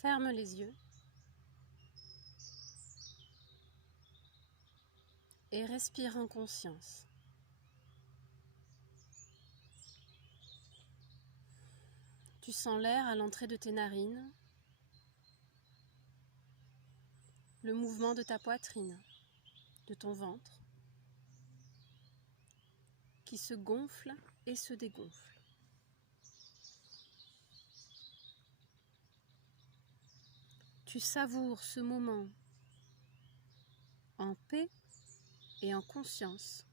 Ferme les yeux et respire en conscience. Tu sens l'air à l'entrée de tes narines, le mouvement de ta poitrine, de ton ventre, qui se gonfle et se dégonfle. Tu savoures ce moment en paix et en conscience.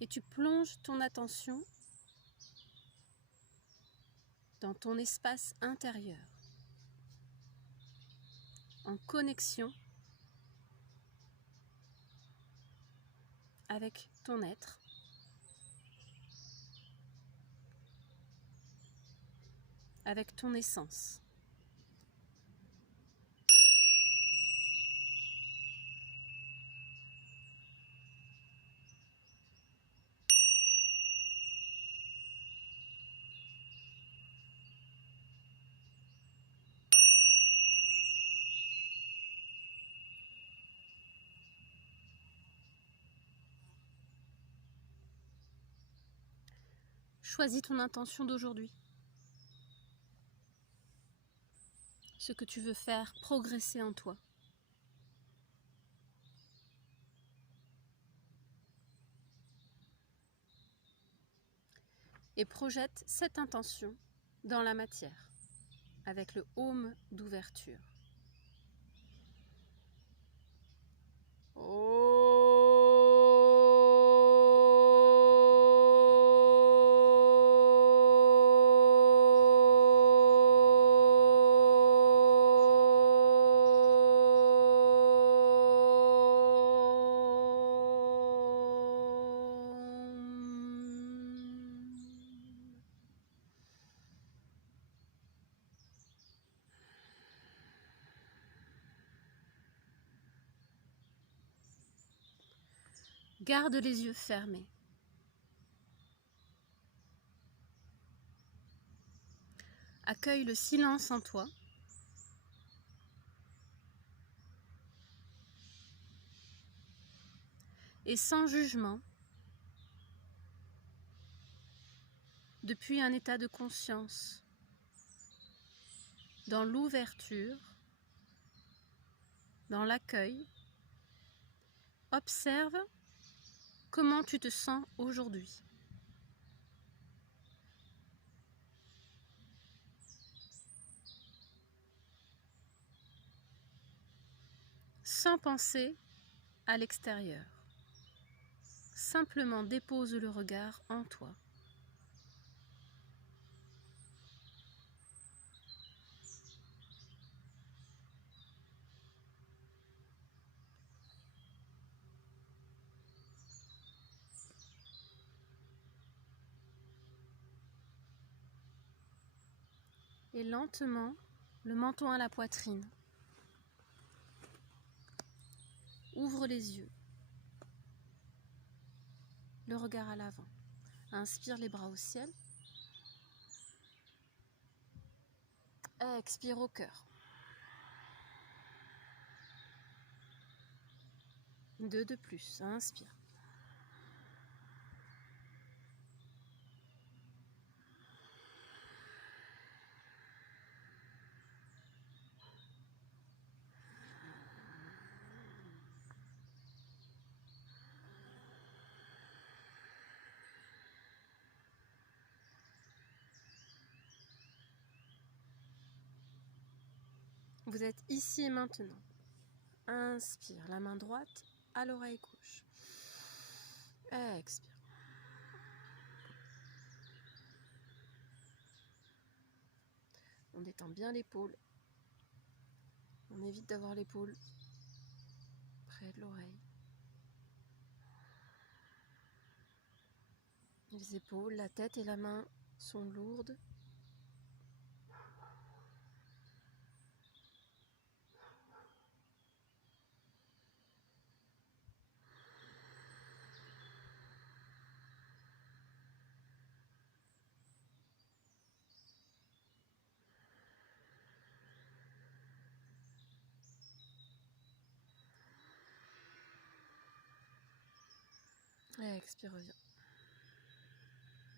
Et tu plonges ton attention dans ton espace intérieur, en connexion avec ton être, avec ton essence. Choisis ton intention d'aujourd'hui. Ce que tu veux faire progresser en toi. Et projette cette intention dans la matière, avec le aume d'ouverture. Garde les yeux fermés. Accueille le silence en toi. Et sans jugement, depuis un état de conscience, dans l'ouverture, dans l'accueil, observe comment tu te sens aujourd'hui. Sans penser à l'extérieur. Simplement dépose le regard en toi. Et lentement, le menton à la poitrine. Ouvre les yeux. Le regard à l'avant. Inspire les bras au ciel. Expire au cœur. 2 de plus. Inspire. Vous êtes ici et maintenant. Inspire, la main droite à l'oreille gauche. Expire. On détend bien l'épaule. On évite d'avoir l'épaule près de l'oreille. Les épaules, la tête et la main sont lourdes. Expire, reviens.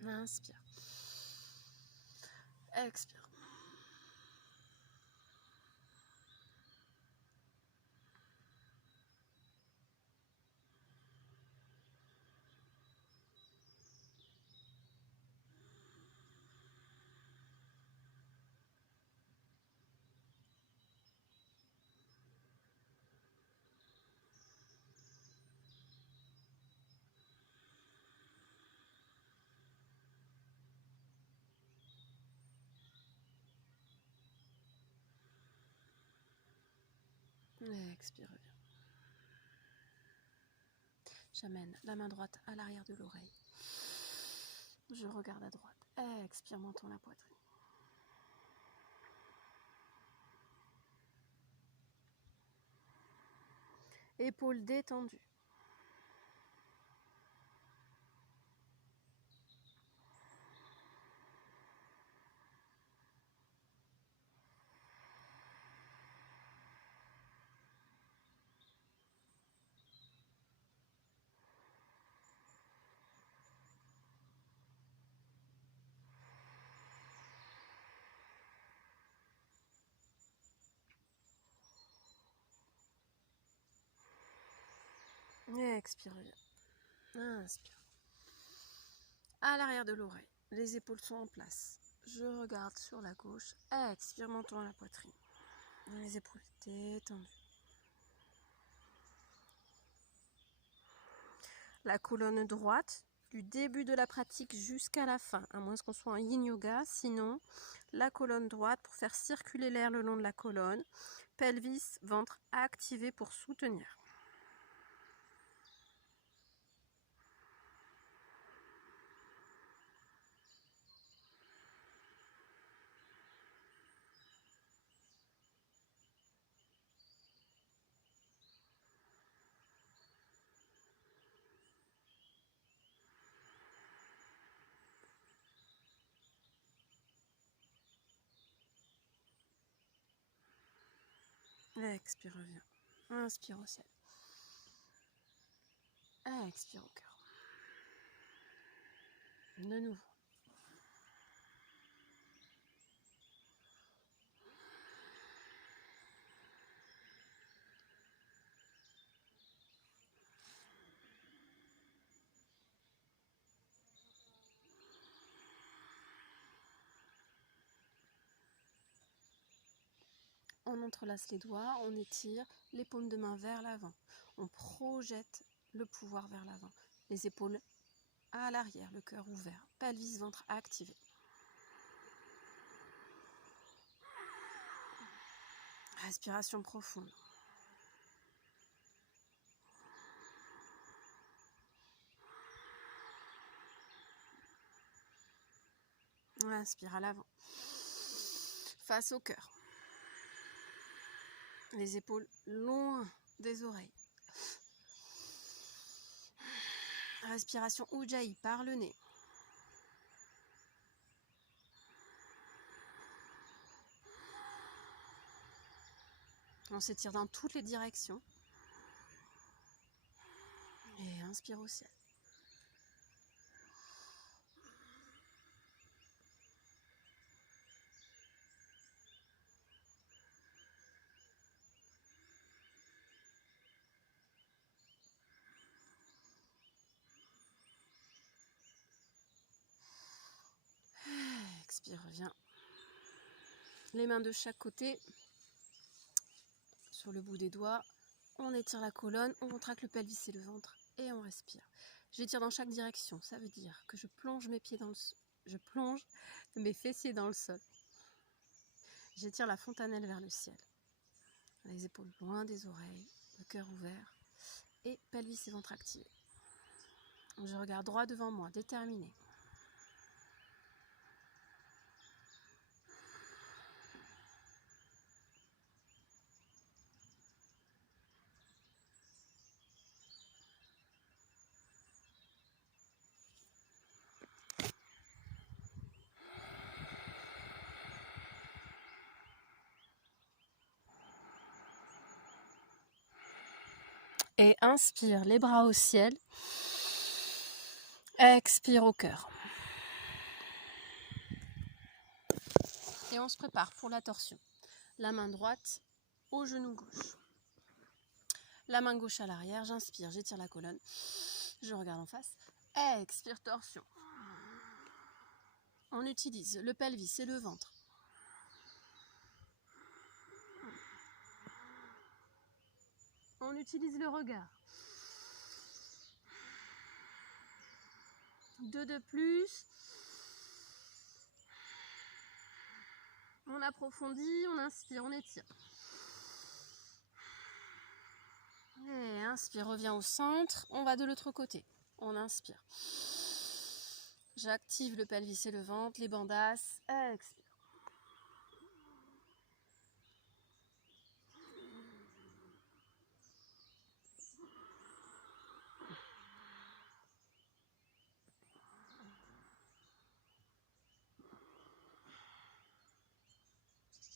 Inspire. Expire. Expire, reviens. J'amène la main droite à l'arrière de l'oreille. Je regarde à droite. Expire, menton la poitrine. Épaules détendues. Expire, reviens. Inspire. À l'arrière de l'oreille, les épaules sont en place. Je regarde sur la gauche. Expire, menton à la poitrine. Les épaules détendues. La colonne droite, du début de la pratique jusqu'à la fin, à moins qu'on soit en yin yoga. Sinon, la colonne droite pour faire circuler l'air le long de la colonne. Pelvis, ventre activé pour soutenir. Expire, reviens. Inspire au ciel. Expire au cœur. De nouveau. On entrelace les doigts, on étire les paumes de main vers l'avant. On projette le pouvoir vers l'avant. Les épaules à l'arrière, le cœur ouvert. Pelvis, ventre activé. Respiration profonde. Inspire à l'avant. Face au cœur. Les épaules loin des oreilles. Respiration Ujjayi par le nez. On s'étire dans toutes les directions. Et inspire au ciel. Expire, reviens. Les mains de chaque côté. Sur le bout des doigts. On étire la colonne, on contracte le pelvis et le ventre. Et on respire. J'étire dans chaque direction. Ça veut dire que je plonge mes pieds dans le sol. Je plonge mes fessiers dans le sol. J'étire la fontanelle vers le ciel. Les épaules loin des oreilles, le cœur ouvert et pelvis et ventre activés. Je regarde droit devant moi, déterminé. Et inspire, les bras au ciel. Expire au cœur. Et on se prépare pour la torsion. La main droite au genou gauche. La main gauche à l'arrière, j'inspire, j'étire la colonne. Je regarde en face. Expire, torsion. On utilise le pelvis et le ventre. On utilise le regard. 2 de plus. On approfondit, on inspire, on étire. Et inspire, reviens au centre. On va de l'autre côté. On inspire. J'active le pelvis et le ventre, les bandasses. Expire.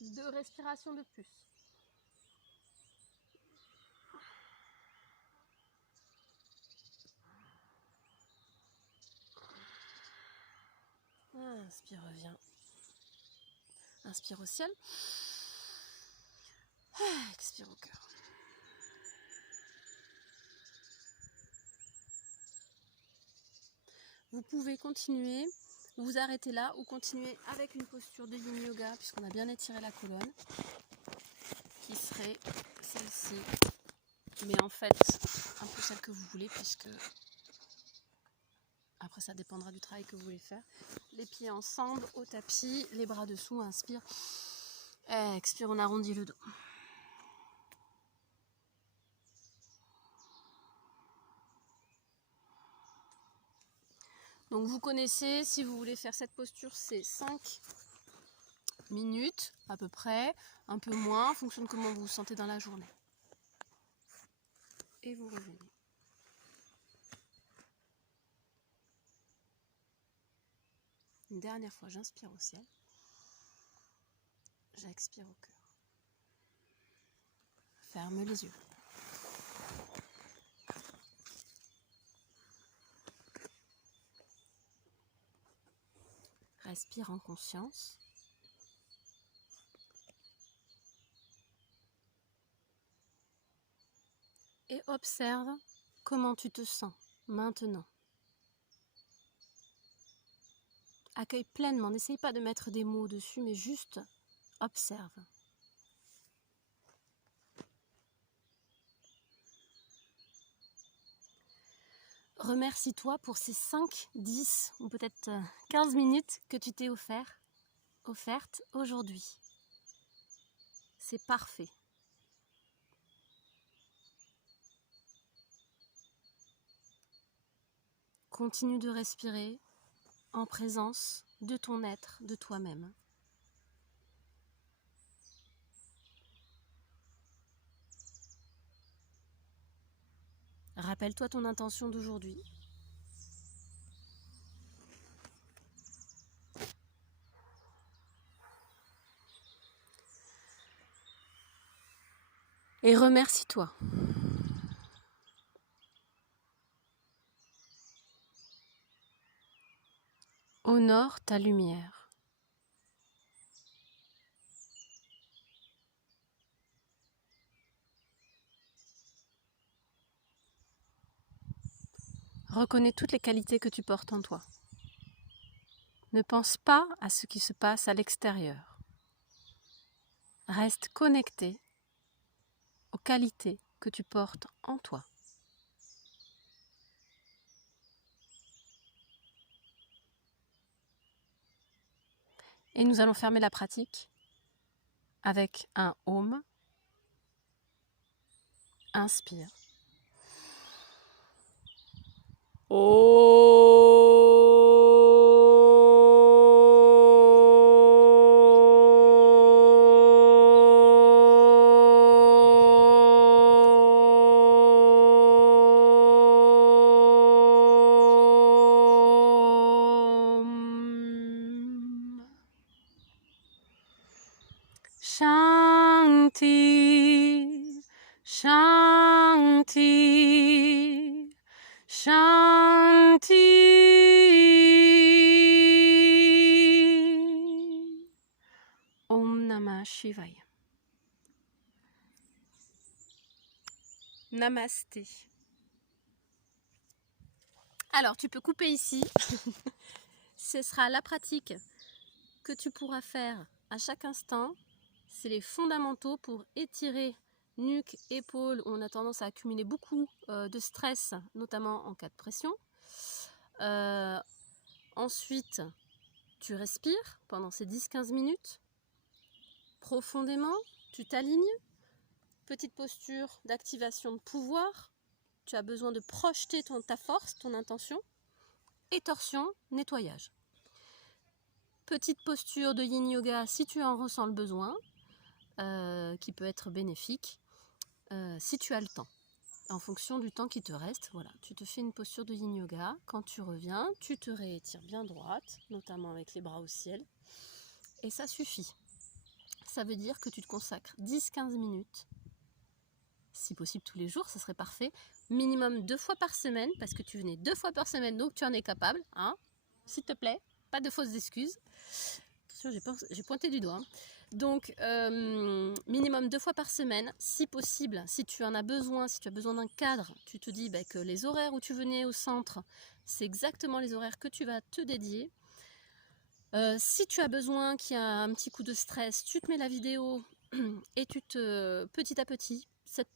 Deux respirations de plus. Inspire, reviens. Inspire au ciel. Expire au cœur. Vous pouvez continuer, vous arrêter là ou continuer avec une posture de Yin Yoga puisqu'on a bien étiré la colonne qui serait celle-ci. Mais en fait, un peu celle que vous voulez puisque après ça dépendra du travail que vous voulez faire. Les pieds ensemble au tapis, les bras dessous, inspire. Expire, on arrondit le dos. Donc vous connaissez, si vous voulez faire cette posture, c'est 5 minutes à peu près, un peu moins, en fonction de comment vous vous sentez dans la journée. Et vous revenez. Une dernière fois, j'inspire au ciel. J'expire au cœur. Ferme les yeux. Respire en conscience. Et observe comment tu te sens maintenant. Accueille pleinement, n'essaye pas de mettre des mots dessus, mais juste observe. Remercie-toi pour ces 5, 10 ou peut-être 15 minutes que tu t'es offerte aujourd'hui. C'est parfait. Continue de respirer en présence de ton être, de toi-même. Rappelle-toi ton intention d'aujourd'hui. Et remercie-toi. Honore ta lumière. Reconnais toutes les qualités que tu portes en toi. Ne pense pas à ce qui se passe à l'extérieur. Reste connecté aux qualités que tu portes en toi. Et nous allons fermer la pratique avec un Om. Inspire. Shanti, Shanti, Shanti. Shivaya. Namasté. Alors, tu peux couper ici. Ce sera la pratique que tu pourras faire à chaque instant. C'est les fondamentaux pour étirer nuque, épaules, où on a tendance à accumuler beaucoup de stress, notamment en cas de pression. Ensuite, tu respires pendant ces 10-15 minutes. Profondément, tu t'alignes. Petite posture d'activation de pouvoir. Tu as besoin de projeter ta force, ton intention. Et torsion, nettoyage. Petite posture de yin yoga si tu en ressens le besoin, qui peut être bénéfique, si tu as le temps. En fonction du temps qui te reste, voilà, tu te fais une posture de yin yoga. Quand tu reviens, tu te réétires bien droite, notamment avec les bras au ciel. Et ça suffit. Ça veut dire que tu te consacres 10-15 minutes, si possible tous les jours, ça serait parfait. Minimum 2 fois par semaine, parce que tu venais 2 fois par semaine, donc tu en es capable. Hein, s'il te plaît, pas de fausses excuses. Attention, j'ai pointé du doigt. Hein. Donc, minimum 2 fois par semaine, si possible, si tu en as besoin, si tu as besoin d'un cadre, tu te dis que les horaires où tu venais au centre, c'est exactement les horaires que tu vas te dédier. Si tu as besoin qu'il y a un petit coup de stress, tu te mets la vidéo et petit à petit, cette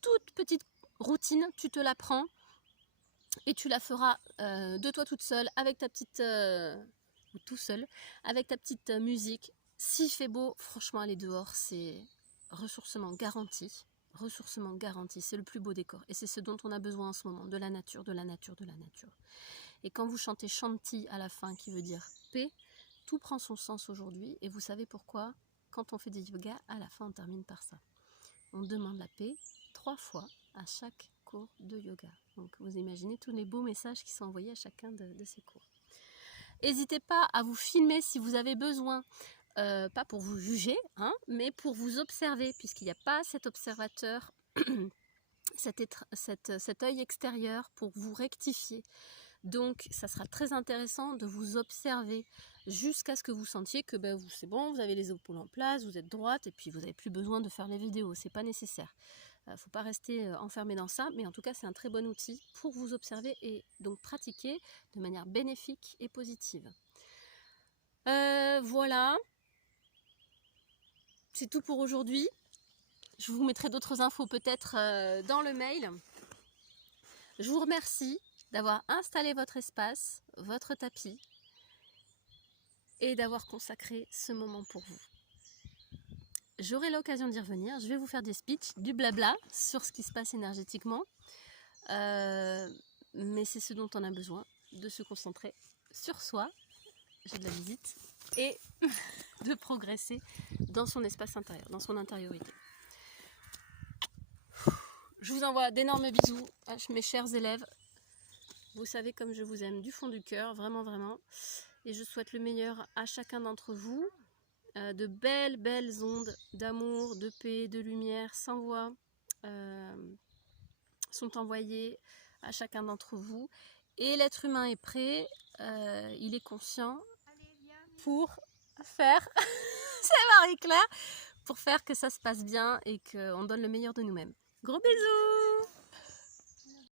toute petite routine, tu te la prends et tu la feras de toi toute seule, avec ta petite... ou tout seul, avec ta petite musique. S'il fait beau, franchement, aller dehors, c'est ressourcement garanti. Ressourcement garanti, c'est le plus beau décor. Et c'est ce dont on a besoin en ce moment, de la nature, de la nature, de la nature. Et quand vous chantez Shanti à la fin, qui veut dire paix, tout prend son sens aujourd'hui. Et vous savez pourquoi? Quand on fait des yoga, à la fin, on termine par ça. On demande la paix 3 fois à chaque cours de yoga. Donc vous imaginez tous les beaux messages qui sont envoyés à chacun de ces cours. N'hésitez pas à vous filmer si vous avez besoin, pas pour vous juger, hein, mais pour vous observer, puisqu'il n'y a pas cet observateur, cet œil extérieur pour vous rectifier. Donc ça sera très intéressant de vous observer jusqu'à ce que vous sentiez que c'est bon, vous avez les épaules en place, vous êtes droite et puis vous n'avez plus besoin de faire les vidéos, c'est pas nécessaire. Il ne faut pas rester enfermé dans ça, mais en tout cas c'est un très bon outil pour vous observer et donc pratiquer de manière bénéfique et positive. Voilà, c'est tout pour aujourd'hui. Je vous mettrai d'autres infos peut-être dans le mail. Je vous remercie d'avoir installé votre espace, votre tapis et d'avoir consacré ce moment pour vous. J'aurai l'occasion d'y revenir, je vais vous faire des speeches, du blabla sur ce qui se passe énergétiquement, mais c'est ce dont on a besoin, de se concentrer sur soi, j'ai de la visite, et de progresser dans son espace intérieur, dans son intériorité. Je vous envoie d'énormes bisous à mes chers élèves. Vous savez comme je vous aime du fond du cœur, vraiment, vraiment. Et je souhaite le meilleur à chacun d'entre vous. De belles ondes d'amour, de paix, de lumière, sans voix, sont envoyées à chacun d'entre vous. Et l'être humain est prêt, il est conscient pour faire, c'est Marie-Claire, pour faire que ça se passe bien et qu'on donne le meilleur de nous-mêmes. Gros bisous!